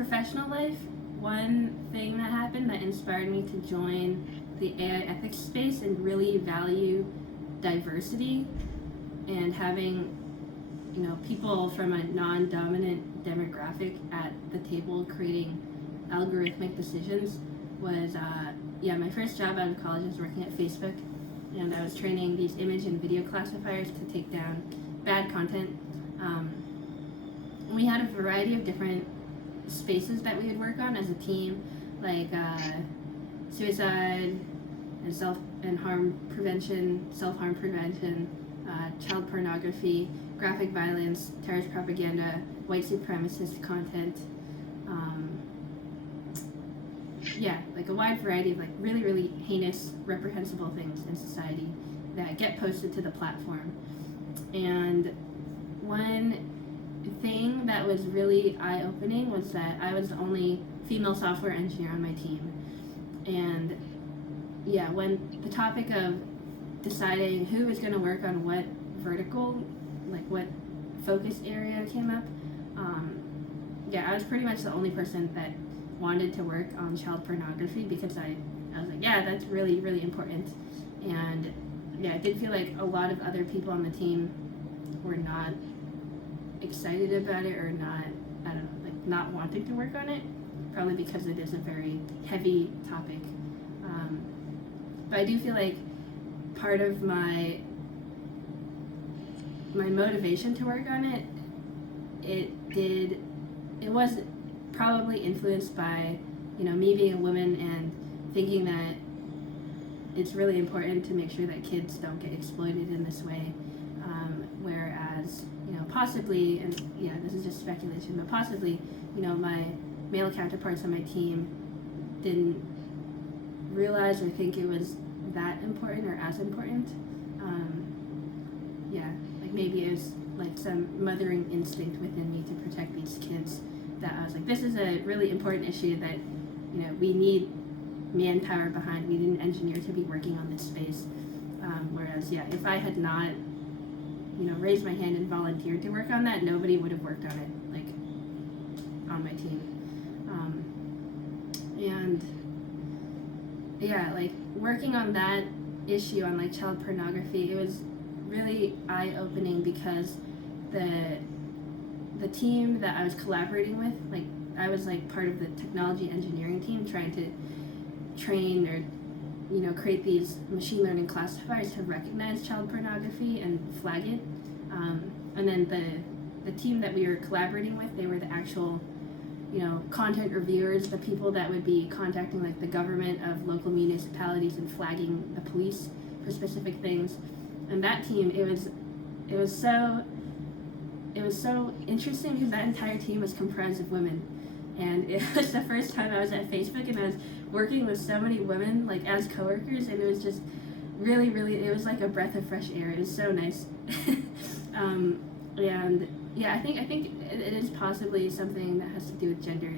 professional life, one thing that happened that inspired me to join the AI ethics space and really value diversity and having, you know, people from a non-dominant demographic at the table creating algorithmic decisions was, my first job out of college. I was working at Facebook, and I was training these image and video classifiers to take down bad content. We had a variety of different spaces that we would work on as a team, like suicide and self-harm prevention, child pornography, graphic violence, terrorist propaganda, white supremacist content. Like a wide variety of like really, really heinous, reprehensible things in society that get posted to the platform. And one thing that was really eye-opening was that I was the only female software engineer on my team. And when the topic of deciding who was going to work on what vertical, like what focus area came up, I was pretty much the only person that wanted to work on child pornography because I was like, that's really, really important. And I did feel like a lot of other people on the team were not excited about it, or not wanting to work on it, probably because it is a very heavy topic. But I do feel like part of my motivation to work on it, it was probably influenced by, me being a woman and thinking that it's really important to make sure that kids don't get exploited in this way. Whereas, possibly, and this is just speculation, but possibly, my male counterparts on my team didn't realize or think it was that important or as important. Like maybe it was like some mothering instinct within me to protect these kids, that I was like, this is a really important issue that, we need manpower behind. We need an engineer to be working on this space. Whereas, if I had not, raised my hand and volunteered to work on that, nobody would have worked on it, like, on my team. Like, working on that issue on, like, child pornography, it was really eye-opening because the team that I was collaborating with, like, I was, like, part of the technology engineering team trying to train or create these machine learning classifiers to recognize child pornography and flag it. And then the team that we were collaborating with, they were the actual, content reviewers, the people that would be contacting like the government of local municipalities and flagging the police for specific things. And that team, it was so interesting because that entire team was comprised of women. And it was the first time I was at Facebook, and I was working with so many women, like, as coworkers, and it was just really, really, it was like a breath of fresh air. It was so nice. I think it is possibly something that has to do with gender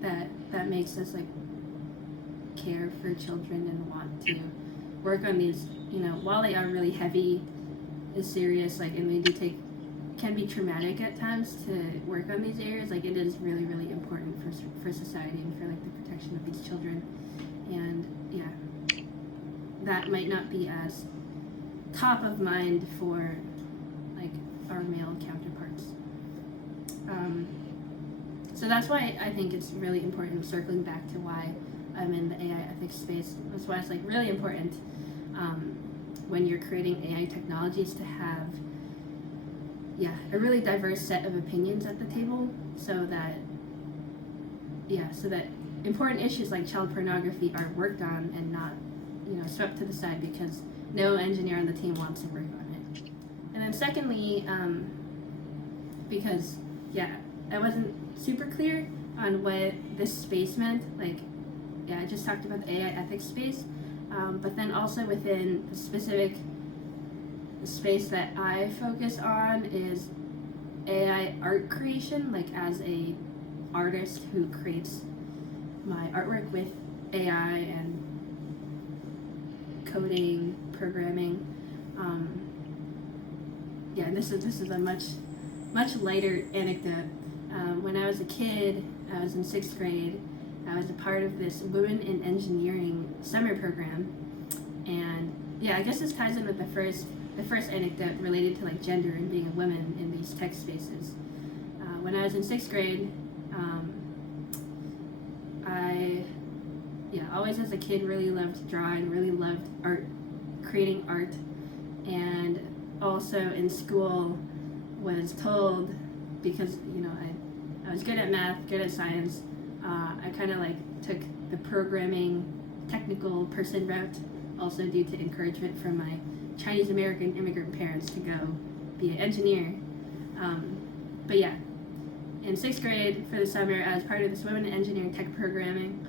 that makes us, like, care for children and want to work on these, while they are really heavy, serious, like, and they do can be traumatic at times to work on these areas. Like, it is really, really important for society and for, like, the protection of these children. And that might not be as top of mind for, like, our male counterparts. So that's why I think it's really important, circling back to why I'm in the AI ethics space. That's why it's, like, really important when you're creating AI technologies to have a really diverse set of opinions at the table, so that important issues like child pornography are worked on and not, swept to the side because no engineer on the team wants to work on it. And then secondly, because I wasn't super clear on what this space meant. Like, I just talked about the AI ethics space, but then also within the specific space that I focus on is AI art creation, like as a artist who creates my artwork with AI and coding, programming. This is a much much lighter anecdote. When I was a kid, I was in 6th grade. I was a part of this Women in Engineering summer program, and yeah, I guess this ties in with the first anecdote related to like gender and being a woman in these tech spaces. When I was in 6th grade, I always as a kid really loved drawing, really loved art, creating art, and also in school was told, because I was good at math, good at science, I kind of like took the programming technical person route, also due to encouragement from my Chinese American immigrant parents to go be an engineer. But yeah, in 6th grade for the summer, I was part of this Women in Engineering tech program.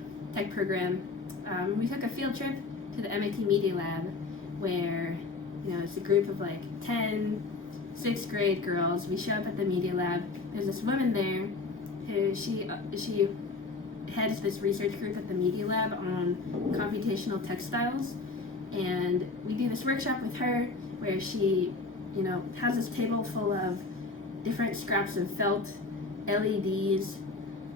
We took a field trip to the MIT Media Lab, where it's a group of like 10 6th grade girls. We show up at the Media Lab. There's this woman there who she heads this research group at the Media Lab on computational textiles, and we do this workshop with her where she has this table full of different scraps of felt, LEDs,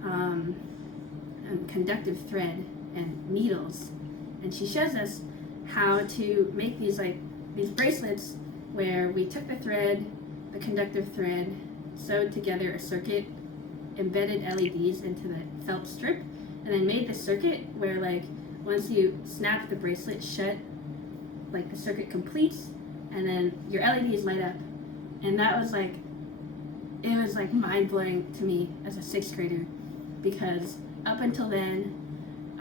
and conductive thread and needles, and she shows us how to make these bracelets where we took the thread, the conductive thread, sewed together a circuit, embedded LEDs into the felt strip, and then made the circuit where once you snap the bracelet shut, the circuit completes, and then your LEDs light up. And that was it was mind-blowing to me as a 6th grader, because up until then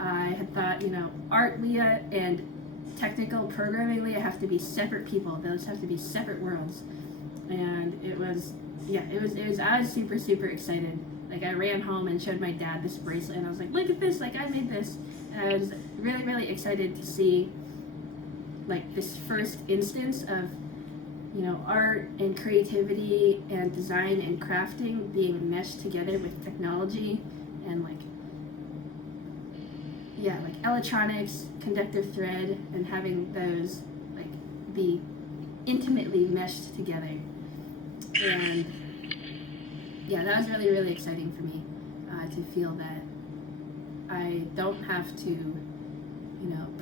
I had thought art Leah and technical programming Leah have to be separate people. Those have to be separate worlds. And it was I was super excited. I ran home and showed my dad this bracelet, and I was like, look at this, I made this. And I was really excited to see this first instance of art and creativity and design and crafting being meshed together with technology and electronics, conductive thread, and having those be intimately meshed together. And yeah, that was really exciting for me, to feel that I don't have to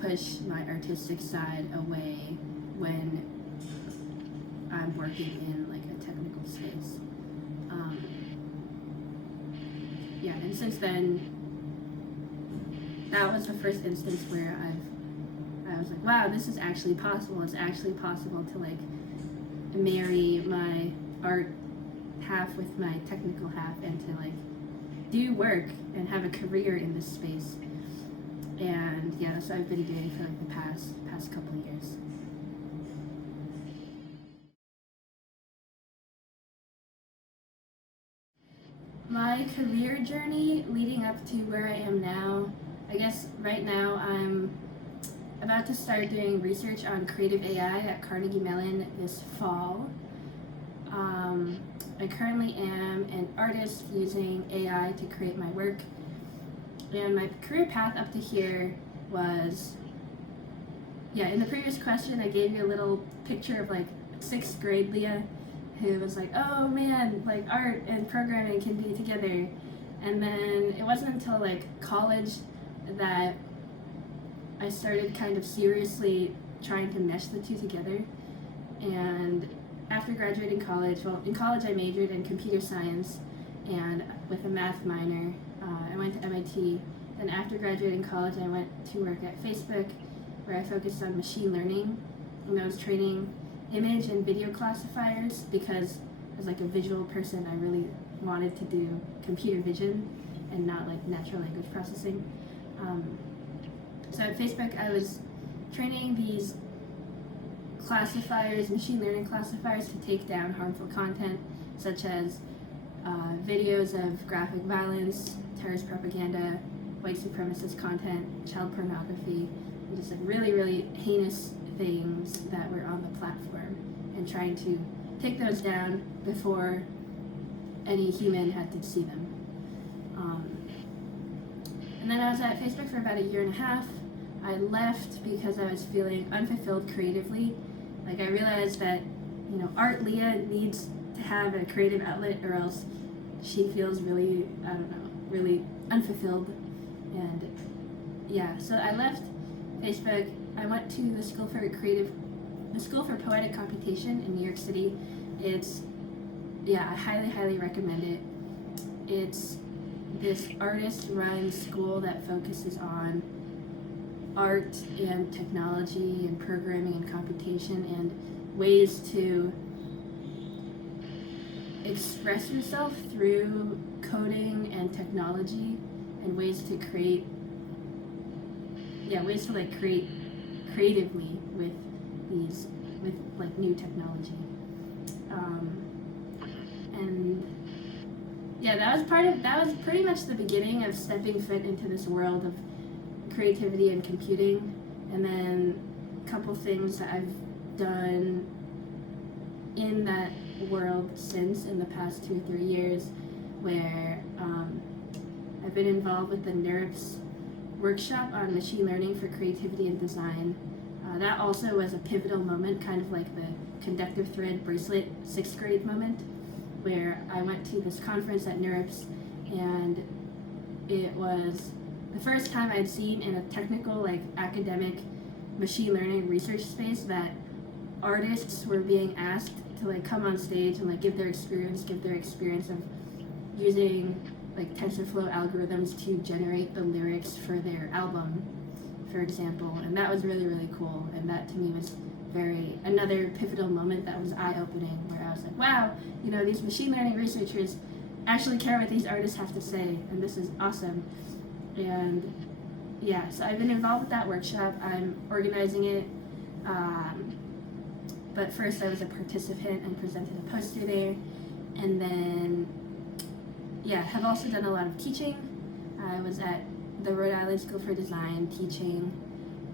push my artistic side away when I'm working in a technical space. And since then, that was the first instance where I was like, wow, this is actually possible. It's actually possible to marry my art half with my technical half, and to do work and have a career in this space. And yeah, that's what I've been doing for the past couple of years. My career journey leading up to where I am now, I guess right now I'm about to start doing research on creative AI at Carnegie Mellon this fall. I currently am an artist using AI to create my work, and my career path up to here was, in the previous question I gave you a little picture of 6th grade Leah, who was oh man, art and programming can be together. And then it wasn't until college that I started kind of seriously trying to mesh the two together. And after graduating college, in college I majored in computer science and with a math minor. I went to MIT, and after graduating college I went to work at Facebook, where I focused on machine learning, and I was training image and video classifiers, because as a visual person I really wanted to do computer vision and not natural language processing. So at Facebook I was training these classifiers, machine learning classifiers, to take down harmful content such as videos of graphic violence, terrorist propaganda, white supremacist content, child pornography, and just really heinous things that were on the platform, and trying to take those down before any human had to see them. And then I was at Facebook for about a year and a half. I left because I was feeling unfulfilled creatively. I realized that art Leah needs to have a creative outlet, or else she feels really, I don't know, really unfulfilled. And yeah, so I left Facebook. I went to the School for Poetic Computation in New York City. It's, yeah, I highly recommend it. It's this artist-run school that focuses on art and technology and programming and computation and ways to express yourself through coding and technology, and ways to create create creatively with like new technology. And yeah, that was pretty much the beginning of stepping foot into this world of creativity and computing. And then a couple things that I've done in that world since, in the past 2 or 3 years, where I've been involved with the NeurIPS workshop on machine learning for creativity and design. That also was a pivotal moment, kind of like the conductive thread bracelet 6th grade moment, where I went to this conference at NeurIPS, and it was the first time I'd seen in a technical, like academic machine learning research space that artists were being asked to like come on stage and like give their experience of using like TensorFlow algorithms to generate the lyrics for their album, for example. And that was really cool, and that to me was another pivotal moment that was eye-opening, where I was like, wow, these machine learning researchers actually care what these artists have to say, and this is awesome. And yeah, so I've been involved with that workshop. I'm organizing it, but first I was a participant and presented a poster there, and then have also done a lot of teaching. I was at the Rhode Island School for Design teaching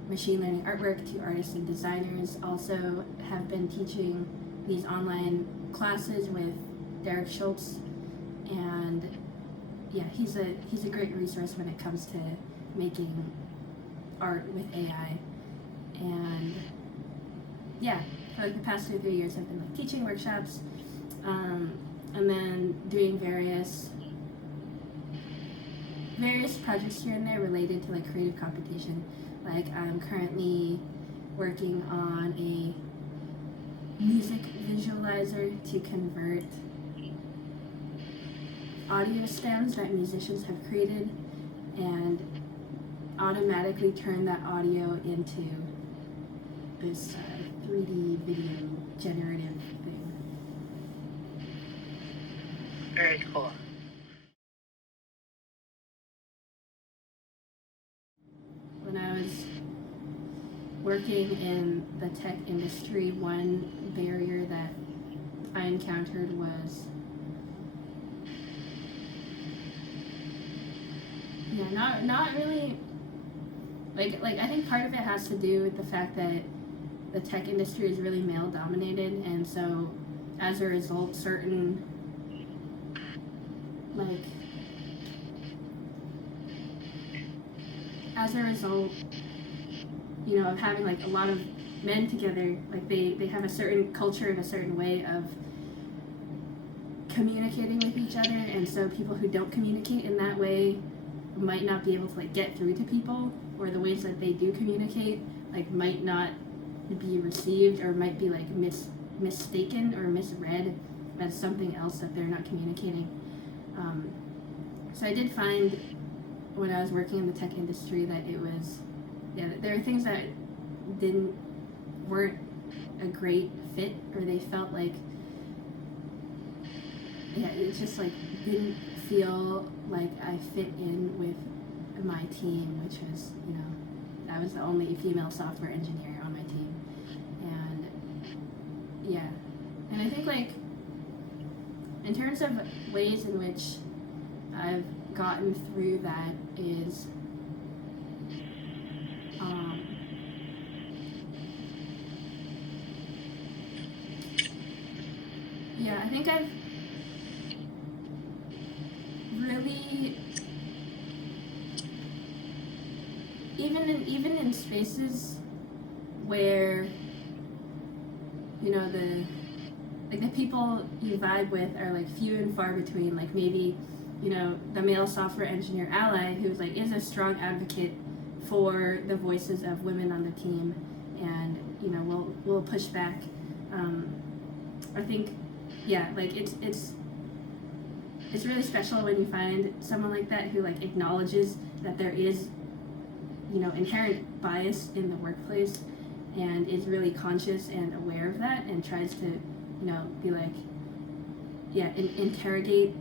machine learning artwork to artists and designers. Also have been teaching these online classes with Derek Schultz, and yeah, he's a great resource when it comes to making art with AI. And yeah, for like the past 2 or 3 years I've been like teaching workshops, and then doing various projects here and there related to like creative computation. Like I'm currently working on a music visualizer to convert audio stems that musicians have created and automatically turn that audio into this 3D video generative thing. Very cool. When I was working in the tech industry, one barrier that I encountered was not really like I think part of it has to do with the fact that the tech industry is really male dominated, and so as a result certain of having like a lot of men together, like they have a certain culture and a certain way of communicating with each other, and so people who don't communicate in that way might not be able to like get through to people, or the ways that they do communicate like might not be received, or might be like mistaken or misread as something else that they're not communicating. So I did find when I was working in the tech industry that it was, there are things that weren't a great fit, or they felt like, it just like didn't feel like I fit in with my team, which was, I was the only female software engineer on my team. And and I think like in terms of ways in which I've gotten through that is I think I've really, even in spaces where like the people you vibe with are like few and far between. Like maybe, you know, the male software engineer ally who's like is a strong advocate for the voices of women on the team, and you know will push back. I think, yeah, like it's really special when you find someone like that who like acknowledges that there is, you know, inherent bias in the workplace and is really conscious and aware of that and tries to, you know, be like, yeah, interrogate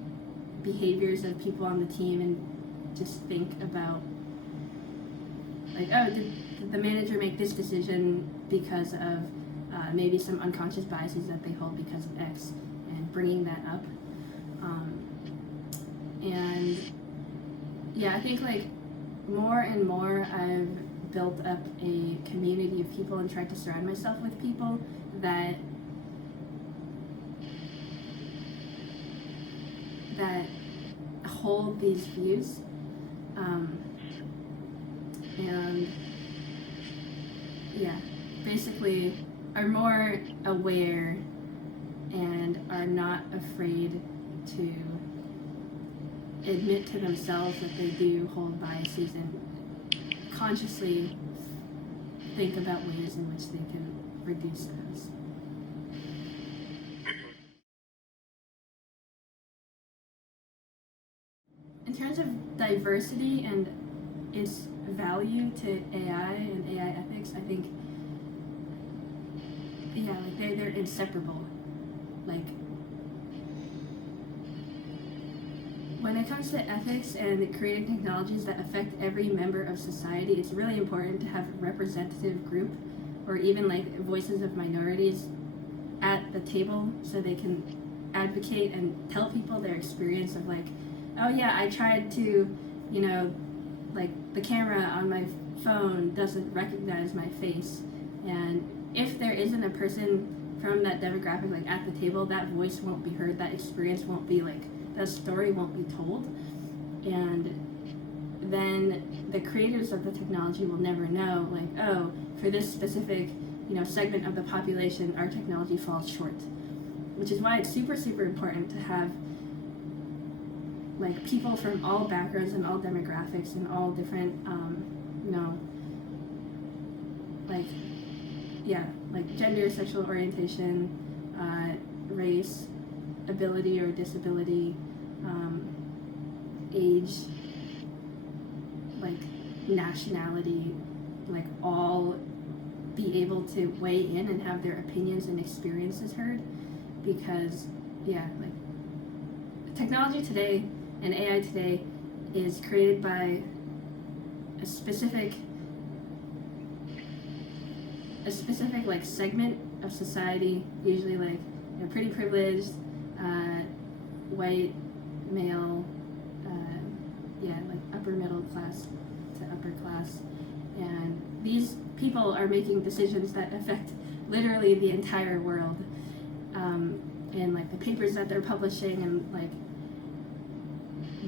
behaviors of people on the team and just think about like, oh, did the manager make this decision because of maybe some unconscious biases that they hold because of X, and bringing that up. And yeah, I think like more and more I've built up a community of people and tried to surround myself with people that hold these views, and yeah, basically are more aware and are not afraid to admit to themselves that they do hold biases and consciously think about ways in which they can reduce those. In terms of diversity and its value to AI and AI ethics, I think, yeah, like they're inseparable. Like when it comes to ethics and creating technologies that affect every member of society, it's really important to have a representative group or even like voices of minorities at the table so they can advocate and tell people their experience of like, oh yeah, I tried to, you know, like the camera on my phone doesn't recognize my face. And if there isn't a person from that demographic like at the table, that voice won't be heard, that experience won't be like, that story won't be told. And then the creators of the technology will never know like, oh, for this specific, you know, segment of the population, our technology falls short. Which is why it's super, super important to have like people from all backgrounds and all demographics and all different, you know, like, yeah, like gender, sexual orientation, race, ability or disability, age, like nationality, like all be able to weigh in and have their opinions and experiences heard. Because, yeah, like technology today and AI today is created by a specific like segment of society, usually like, you know, pretty privileged, white, male, yeah, like upper middle class to upper class. And these people are making decisions that affect literally the entire world. And like the papers that they're publishing and like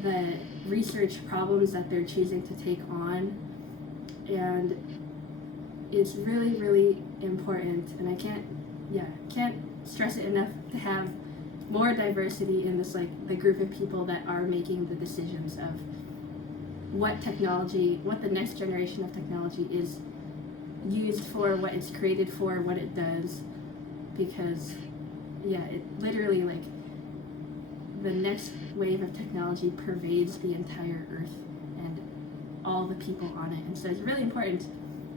the research problems that they're choosing to take on. And it's really, really important, and I can't stress it enough to have more diversity in this, like the group of people that are making the decisions of what technology, what the next generation of technology is used for, what it's created for, what it does. Because yeah, it literally, like, the next wave of technology pervades the entire earth and all the people on it. And so it's really important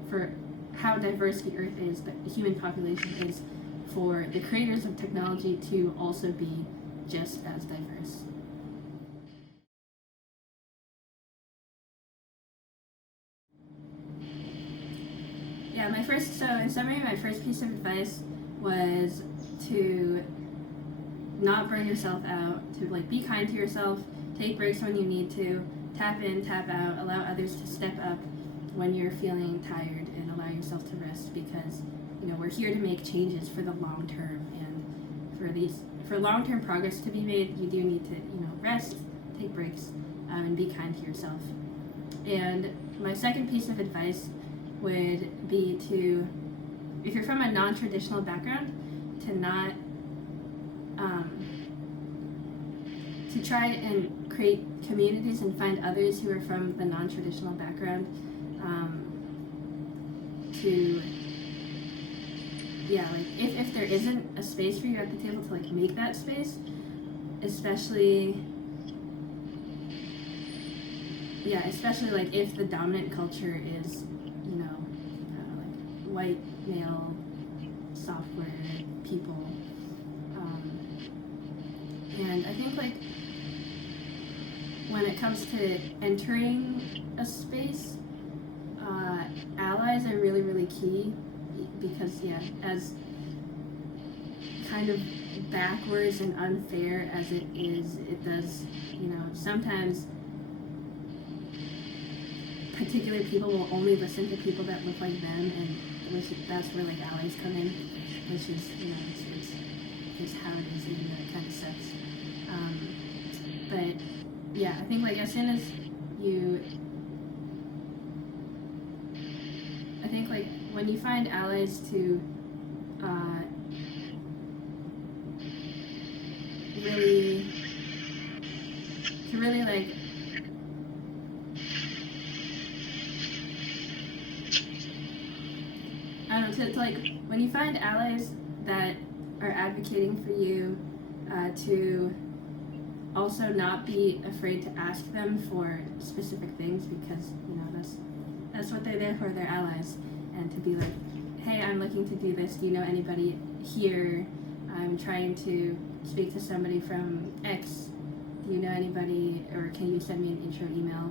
for how diverse the earth is, the human population is, for the creators of technology to also be just as diverse. Yeah, so in summary, my first piece of advice was to not burn yourself out, to like be kind to yourself, take breaks when you need to, tap in, tap out, allow others to step up when you're feeling tired, and allow yourself to rest, because, you know, we're here to make changes for the long term, and for long-term progress to be made, you do need to, you know, rest, take breaks, and be kind to yourself. And my second piece of advice would be to, if you're from a non-traditional background, to not to try and create communities and find others who are from the non-traditional background, to like if there isn't a space for you at the table, to like make that space, especially like if the dominant culture is, like white male software people, and I think like when it comes to entering a space, allies are really, really key, because as kind of backwards and unfair as it is, it does, sometimes particular people will only listen to people that look like them, and that's where like allies come in, which is, it's how it is, even though it kind of sucks. But yeah, I think like as soon as I think like when you find allies to really like I don't know, to like when you find allies that are advocating for you, to also not be afraid to ask them for specific things, because that's what they're there for, they're allies, and to be like, hey, I'm looking to do this, do you know anybody here? I'm trying to speak to somebody from X, do you know anybody, or can you send me an intro email?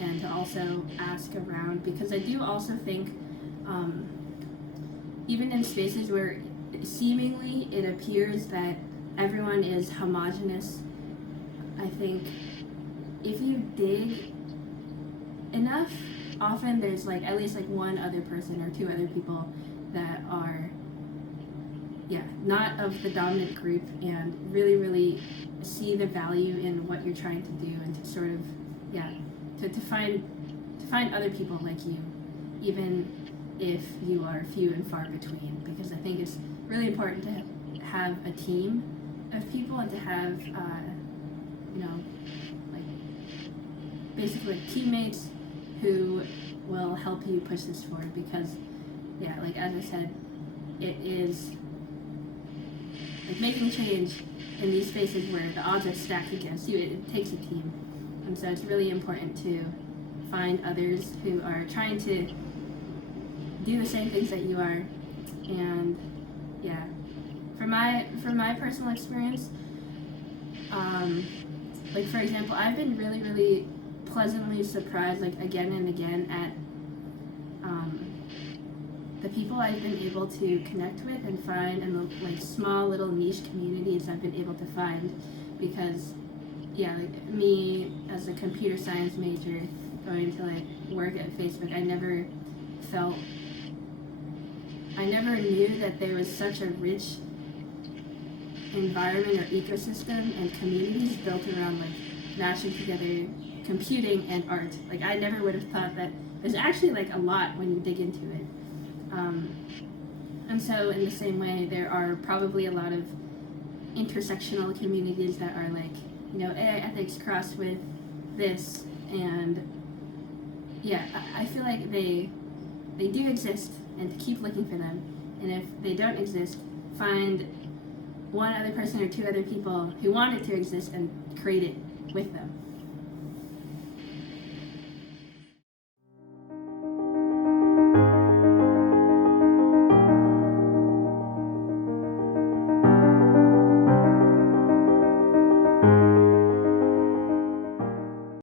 And to also ask around, because I do also think, even in spaces where seemingly it appears that everyone is homogeneous, I think if you dig enough, often there's like at least like one other person or two other people that are not of the dominant group, and really, really see the value in what you're trying to do, and to sort of to find other people like you, even if you are few and far between, because I think it's really important to have a team of people, and to have like basically like teammates who will help you push this forward, because like as I said, it is like making change in these spaces where the odds are stacked against you. It takes a team, and so it's really important to find others who are trying to do the same things that you are. And from my personal experience, like for example, I've been really, really pleasantly surprised, like again and again, at the people I've been able to connect with and find, and the like small little niche communities I've been able to find, because like me as a computer science major going to like work at Facebook, I never knew that there was such a rich environment or ecosystem and communities built around like mashing together computing and art. Like I never would have thought that there's actually like a lot when you dig into it. And so in the same way, there are probably a lot of intersectional communities that are like, AI ethics crossed with this, and I feel like they do exist, and to keep looking for them, and if they don't exist, find one other person or two other people who want it to exist and create it with them.